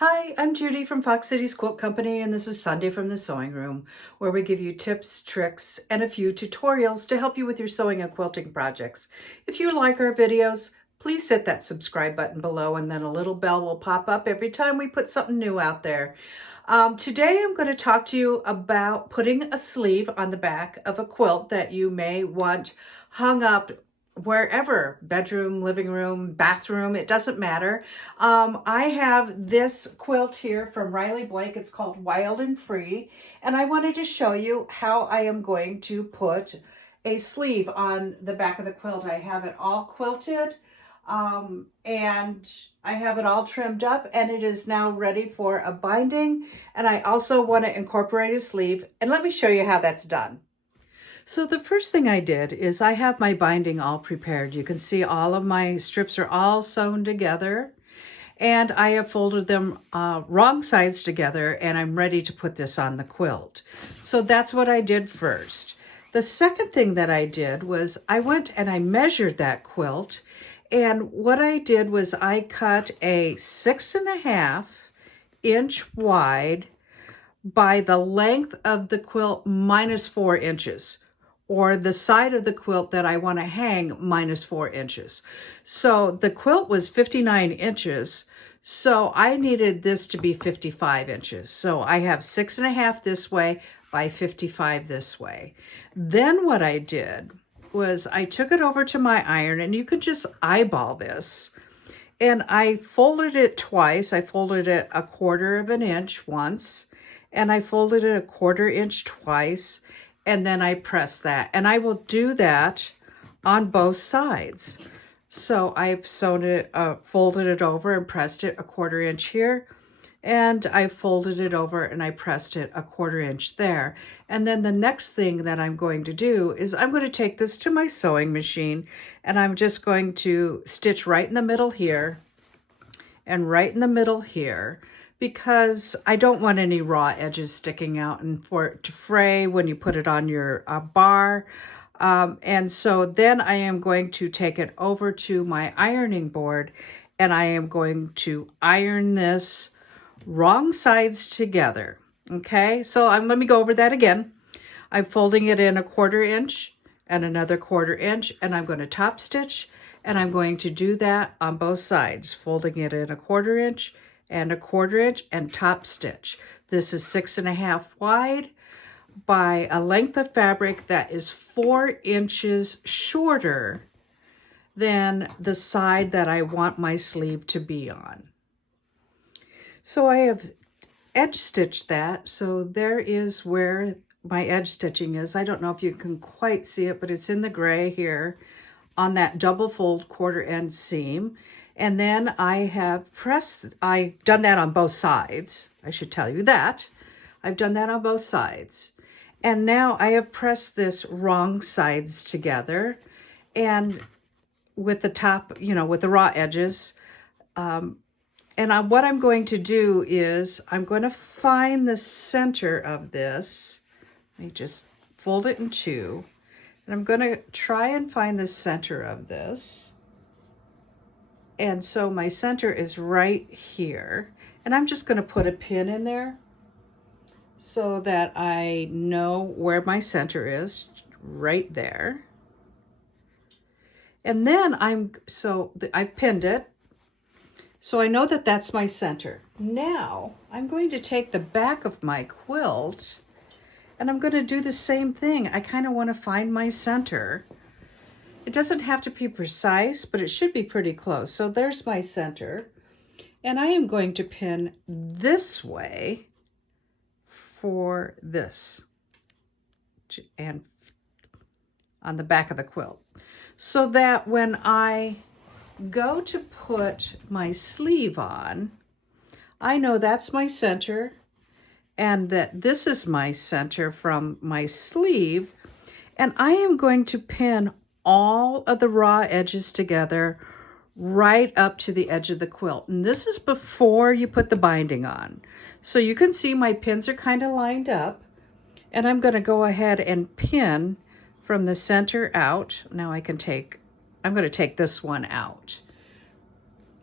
Hi, I'm Judy from Fox Cities Quilt Company, and this is Sunday from the Sewing Room, where we give you tips, tricks, and a few tutorials to help you with your sewing and quilting projects. If you like our videos, please hit that subscribe button below, and then a little bell will pop up every time we put something new out there. Today I'm going to talk to you about putting a sleeve on the back of a quilt that you may want hung up wherever, bedroom, living room, bathroom, it doesn't matter. I have this quilt here from Riley Blake. It's called Wild and Free, and I wanted to show you how I am going to put a sleeve on the back of the quilt. I have it all quilted, and I have it all trimmed up, and it is now ready for a binding, and I also want to incorporate a sleeve, and let me show you how that's done. So the first thing I did is I have my binding all prepared. You can see all of my strips are all sewn together, and I have folded them wrong sides together, and I'm ready to put this on the quilt. So that's what I did first. The second thing that I did was I went and I measured that quilt, and what I did was I cut a 6.5 inch wide by the length of the quilt minus 4 inches. Or the side of the quilt that I want to hang minus 4 inches. So the quilt was 59 inches, so I needed this to be 55 inches. So I have 6.5 this way by 55 this way. Then what I did was I took it over to my iron, and you can just eyeball this. And I folded it twice. I folded it 1/4 of an inch once, and I folded it 1/4 inch twice. And then I press that, and I will do that on both sides. So I've sewn it, folded it over and pressed it 1/4 inch here, and I folded it over and I pressed it 1/4 inch there. And then the next thing that I'm going to do is I'm going to take this to my sewing machine, and I'm just going to stitch right in the middle here and right in the middle here, because I don't want any raw edges sticking out and for it to fray when you put it on your bar. And so then I am going to take it over to my ironing board, and I am going to iron this wrong sides together. Okay, so let me go over that again. I'm folding it in 1/4 inch and another 1/4 inch, and I'm going to top stitch, and I'm going to do that on both sides, folding it in 1/4 inch and 1/4 inch and top stitch. This is 6.5 wide by a length of fabric that is 4 inches shorter than the side that I want my sleeve to be on. So I have edge stitched that. So there is where my edge stitching is. I don't know if you can quite see it, but it's in the gray here on that double fold 1/4 end seam. And then I've done that on both sides. I should tell you that. I've done that on both sides. And now I have pressed this wrong sides together, and with the top, with the raw edges. What I'm going to do is I'm going to find the center of this. Let me just fold it in two. And I'm going to try and find the center of this. And so my center is right here, and I'm just going to put a pin in there so that I know where my center is, right there. And then I've pinned it, so I know that that's my center. Now I'm going to take the back of my quilt, and I'm going to do the same thing. I kind of want to find my center. It doesn't have to be precise, but it should be pretty close. So there's my center. And I am going to pin this way for this and on the back of the quilt, so that when I go to put my sleeve on, I know that's my center and that this is my center from my sleeve. And I am going to pin all of the raw edges together right up to the edge of the quilt. And this is before you put the binding on. So you can see my pins are kind of lined up, and I'm going to go ahead and pin from the center out. Now I'm going to take this one out.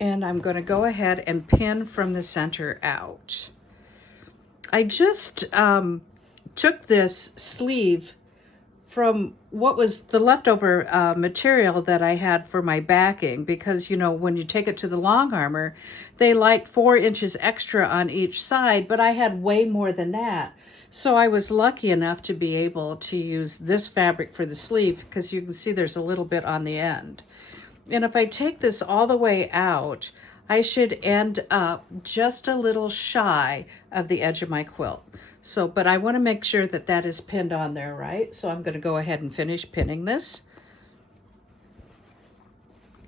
And I'm going to go ahead and pin from the center out. I just took this sleeve from what was the leftover material that I had for my backing, because you know when you take it to the long armor they like 4 inches extra on each side, but I had way more than that. So I was lucky enough to be able to use this fabric for the sleeve, because you can see there's a little bit on the end. And if I take this all the way out, I should end up just a little shy of the edge of my quilt. So, but I want to make sure that that is pinned on there, right? So I'm going to go ahead and finish pinning this.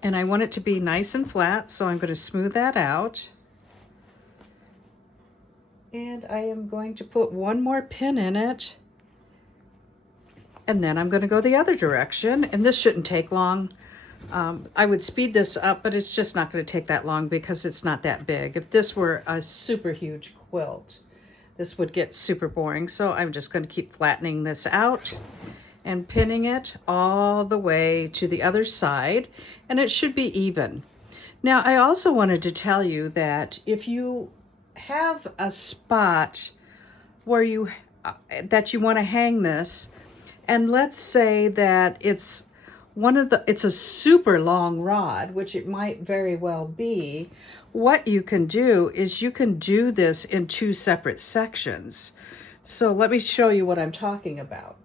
And I want it to be nice and flat, so I'm going to smooth that out. And I am going to put one more pin in it. And then I'm going to go the other direction. And this shouldn't take long. I would speed this up, but it's just not going to take that long because it's not that big. If this were a super huge quilt, this would get super boring. So I'm just going to keep flattening this out and pinning it all the way to the other side, and it should be even. Now, I also wanted to tell you that if you have a spot where you want to hang this, and let's say that it's a super long rod, which it might very well be, what you can do is you can do this in 2 separate sections. So let me show you what I'm talking about.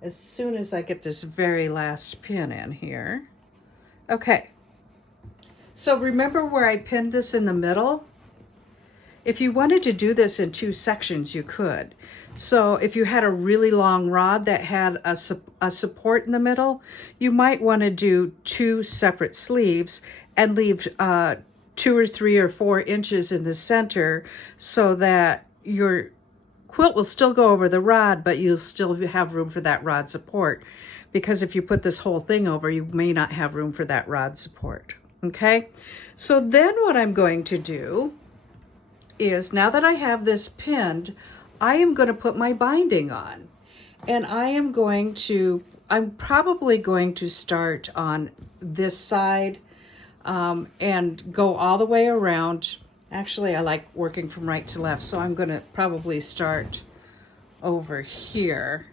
As soon as I get this very last pin in here. Okay. So remember where I pinned this in the middle? If you wanted to do this in 2 sections, you could. So if you had a really long rod that had a support in the middle, you might want to do 2 separate sleeves and leave 2 or 3 or 4 inches in the center, so that your quilt will still go over the rod, but you'll still have room for that rod support. Because if you put this whole thing over, you may not have room for that rod support. Okay? So then what I'm going to do is, now that I have this pinned, I am going to put my binding on. And I'm probably going to start on this side and go all the way around. Actually, I like working from right to left, so I'm going to probably start over here.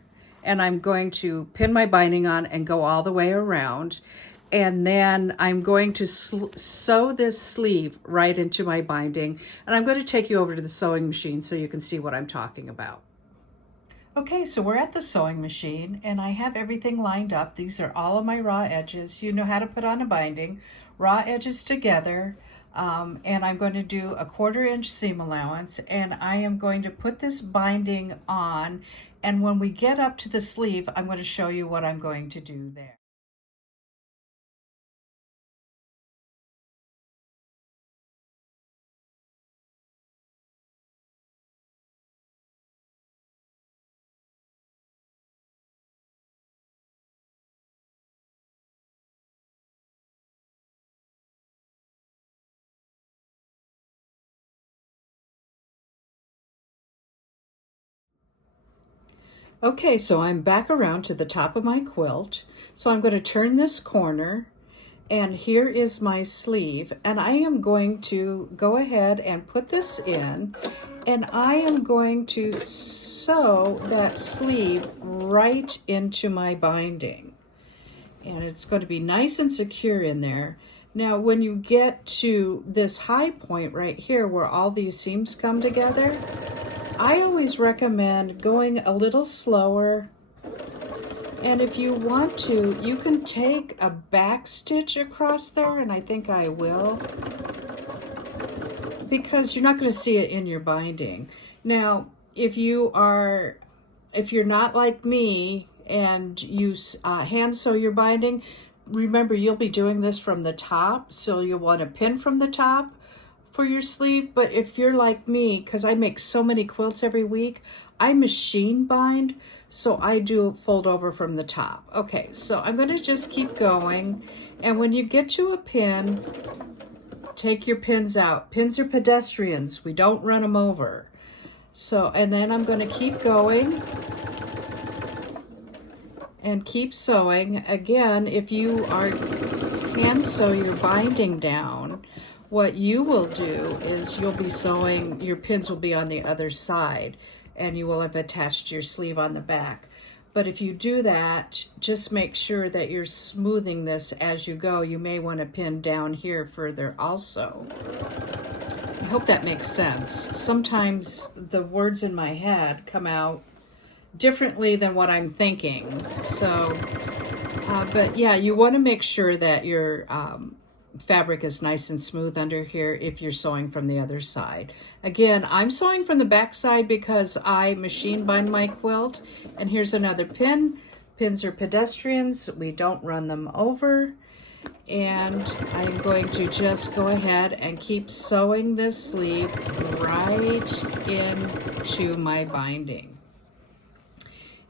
And I'm going to pin my binding on and go all the way around. And then I'm going to sew this sleeve right into my binding. And I'm going to take you over to the sewing machine so you can see what I'm talking about. Okay, so we're at the sewing machine and I have everything lined up. These are all of my raw edges. You know how to put on a binding. Raw edges together. And I'm going to do a 1/4 inch seam allowance, and I am going to put this binding on. And when we get up to the sleeve, I'm going to show you what I'm going to do there. Okay, so I'm back around to the top of my quilt. So I'm going to turn this corner, and here is my sleeve, and I am going to go ahead and put this in, and I am going to sew that sleeve right into my binding. And it's going to be nice and secure in there. Now, when you get to this high point right here where all these seams come together, I always recommend going a little slower. And if you want to, you can take a back stitch across there, and I think I will, because you're not going to see it in your binding. Now, if you're not like me and you hand sew your binding, remember you'll be doing this from the top, so you'll want to pin from the top for your sleeve. But if you're like me, because I make so many quilts every week, I machine bind, so I do fold over from the top. Okay, so I'm going to just keep going, and when you get to a pin, take your pins out. Pins are pedestrians, we don't run them over. So, and then I'm going to keep going and keep sewing. Again, if you are hand sew your binding down, what you will do is you'll be sewing, your pins will be on the other side, and you will have attached your sleeve on the back. But if you do that, just make sure that you're smoothing this as you go. You may want to pin down here further also. I hope that makes sense. Sometimes the words in my head come out differently than what I'm thinking. So, but yeah, you want to make sure that your fabric is nice and smooth under here if you're sewing from the other side. Again, I'm sewing from the back side because I machine bind my quilt. And here's another pin. Pins are pedestrians. We don't run them over. And I'm going to just go ahead and keep sewing this sleeve right into my binding.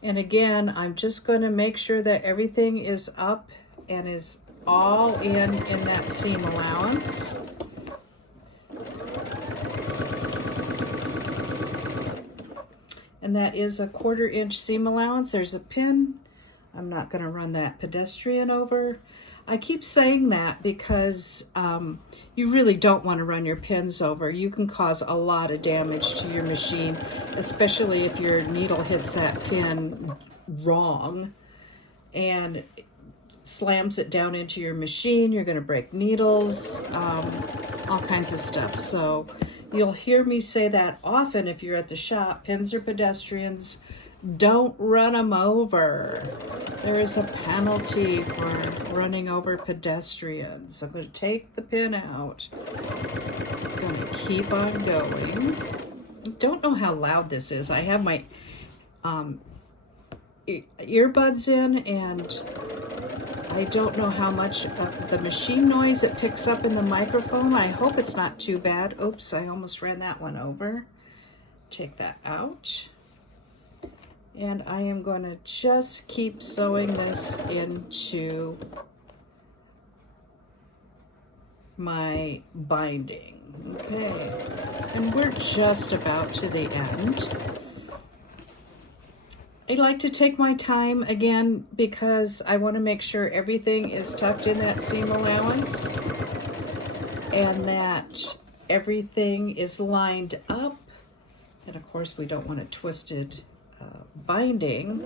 And again, I'm just going to make sure that everything is up and is all in that seam allowance. And that is a 1/4 inch seam allowance. There's a pin. I'm not going to run that pedestrian over. I keep saying that because you really don't want to run your pins over. You can cause a lot of damage to your machine, especially if your needle hits that pin wrong and slams it down into your machine. You're going to break needles, all kinds of stuff. So you'll hear me say that often if you're at the shop. Pins are pedestrians. Don't run them over. There is a penalty for running over pedestrians. I'm going to take the pin out. I'm going to keep on going. I don't know how loud this is. I have my earbuds in, and I don't know how much of the machine noise it picks up in the microphone. I hope it's not too bad. Oops, I almost ran that one over. Take that out. And I am going to just keep sewing this into my binding. Okay, and we're just about to the end. I like to take my time again because I want to make sure everything is tucked in that seam allowance and that everything is lined up. And of course, we don't want a twisted binding.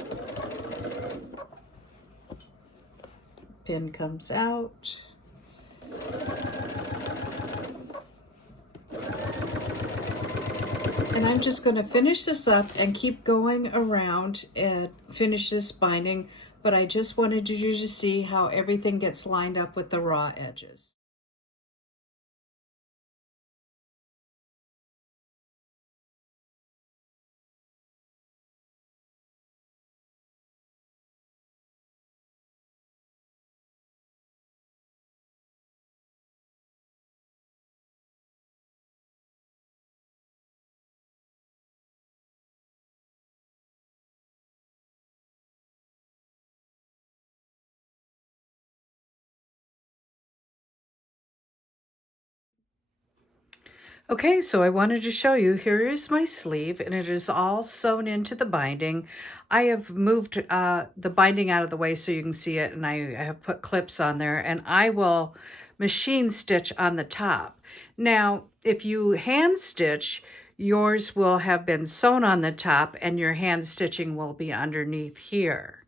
Pin comes out. And I'm just going to finish this up and keep going around and finish this binding, but I just wanted you to see how everything gets lined up with the raw edges. Okay, so I wanted to show you, here is my sleeve, and it is all sewn into the binding. I have moved the binding out of the way so you can see it, and I have put clips on there, and I will machine stitch on the top. Now, if you hand stitch, yours will have been sewn on the top, and your hand stitching will be underneath here.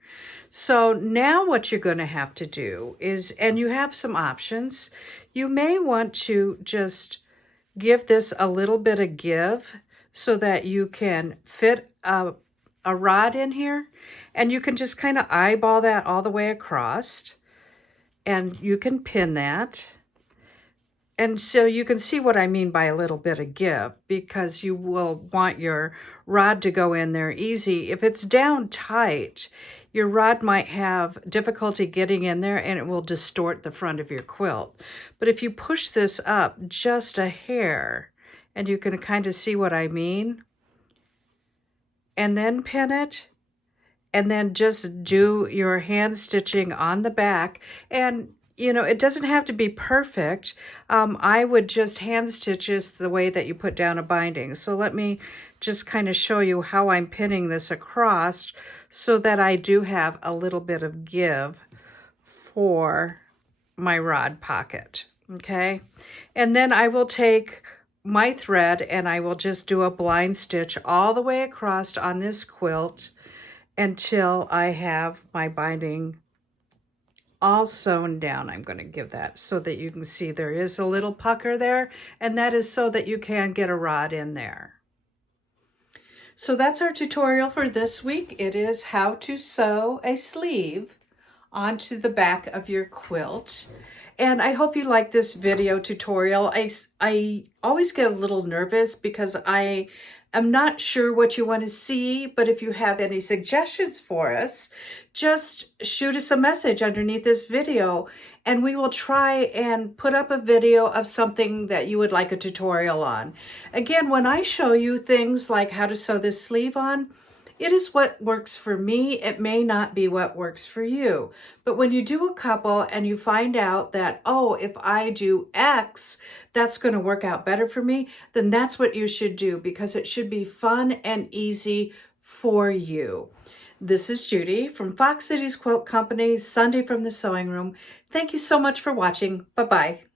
So now what you're going to have to do is, and you have some options, you may want to just give this a little bit of give so that you can fit a rod in here, and you can just kind of eyeball that all the way across, and you can pin that. And so you can see what I mean by a little bit of give, because you will want your rod to go in there easy. If it's down tight, your rod might have difficulty getting in there and it will distort the front of your quilt. But if you push this up just a hair, and you can kind of see what I mean, and then pin it, and then just do your hand stitching on the back. And you know, it doesn't have to be perfect. I would just hand stitch this the way that you put down a binding. So let me just kind of show you how I'm pinning this across so that I do have a little bit of give for my rod pocket. okay? And then I will take my thread and I will just do a blind stitch all the way across on this quilt until I have my binding all sewn down. I'm going to give that so that you can see there is a little pucker there, and that is so that you can get a rod in there. So that's our tutorial for this week. It is how to sew a sleeve onto the back of your quilt. And I hope you like this video tutorial. I always get a little nervous because I am not sure what you want to see, but if you have any suggestions for us, just shoot us a message underneath this video and we will try and put up a video of something that you would like a tutorial on. Again, when I show you things like how to sew this sleeve on, it is what works for me. It may not be what works for you. But when you do a couple and you find out that, oh, if I do X, that's going to work out better for me, then that's what you should do because it should be fun and easy for you. This is Judy from Fox Cities Quilt Company, Sunday from the Sewing Room. Thank you so much for watching. Bye-bye.